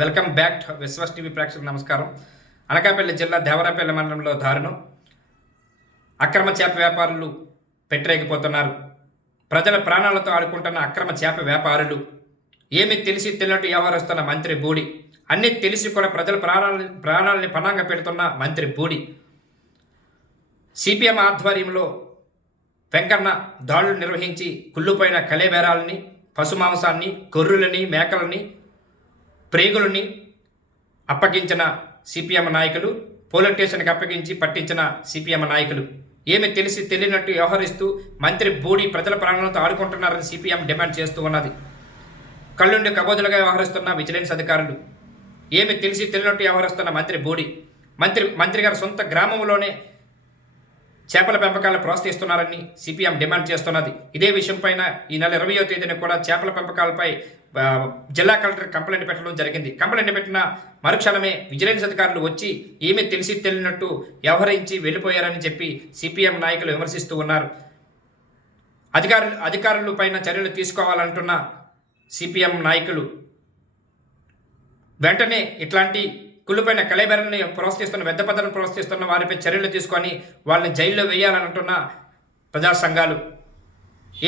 Welcome back to Vishwas TV ప్రేక్షకులకు నమస్కారం. అనకాపల్లి జిల్లా దేవరాపల్లి మండలంలో దారుణం. అక్రమ చేప వ్యాపారులు పెట్టరేగిపోతున్నారు. ప్రజల ప్రాణాలతో ఆడుకుంటున్న అక్రమ చేప వ్యాపారులు. ఏమి తెలిసి తెలియనట్టు వ్యవహరిస్తున్న మంత్రి బూడి. అన్నీ తెలిసి కూడా ప్రజల ప్రాణాలని పణంగా పెడుతున్న మంత్రి బూడి. సిపిఎం ఆధ్వర్యంలో వెంకన్న దాడులు నిర్వహించి కుళ్ళుపోయిన కలేబేరాలని, పశుమాంసాన్ని, గొర్రెలని, మేకలని, ప్రేగులని అప్పగించిన సిపిఎం నాయకులు, పోలీస్ స్టేషన్కి అప్పగించి పట్టించిన సిపిఎం నాయకులు. ఏమి తెలిసి తెలియనట్టు వ్యవహరిస్తూ మంత్రి బూడి ప్రజల ప్రాణాలతో ఆడుకుంటున్నారని సిపిఎం డిమాండ్ చేస్తూ ఉన్నది. కళ్ళుండి కబోదులుగా వ్యవహరిస్తున్న విజిలెన్స్ అధికారులు. ఏమి తెలిసి తెలియనట్టు వ్యవహరిస్తున్న మంత్రి బూడి. మంత్రి గారి సొంత గ్రామంలోనే చేపల పెంపకాలను ప్రోత్సహిస్తున్నారని సిపిఎం డిమాండ్ చేస్తున్నది. ఇదే విషయంపైన ఈ నెల 20వ తేదీన కూడా చేపల పెంపకాలపై జిల్లా కలెక్టర్ కంప్లైంట్ పెట్టడం జరిగింది. కంప్లైంట్ పెట్టిన మరుక్షణమే విజిలెన్స్ అధికారులు వచ్చి ఏమీ తెలిసి తెలియనట్టు వ్యవహరించి వెళ్ళిపోయారని చెప్పి సిపిఎం నాయకులు విమర్శిస్తూ ఉన్నారు. అధికారుల పైన చర్యలు తీసుకోవాలంటున్న సిపిఎం నాయకులు వెంటనే ఇట్లాంటి కుళ్ళుపైన కలేబెరల్ని ప్రోత్సహిస్తున్న, వెద్దపద్దలను ప్రోత్సహిస్తున్న వారిపై చర్యలు తీసుకొని వాళ్ళని జైల్లో వేయాలంటున్న ప్రజా సంఘాలు.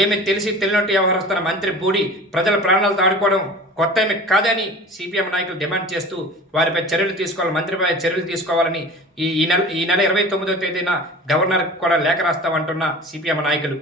ఏమి తెలిసి తెలియనట్టు వ్యవహరిస్తున్న మంత్రి బూడి ప్రజల ప్రాణాలతో ఆడుకోవడం కొత్త ఏమి కాదని సిపిఎం నాయకులు డిమాండ్ చేస్తూ వారిపై చర్యలు తీసుకోవాలి, మంత్రిపై చర్యలు తీసుకోవాలని ఈ నెల 29వ తేదీన గవర్నర్కి కూడా లేఖ రాస్తామంటున్న సిపిఎం నాయకులు.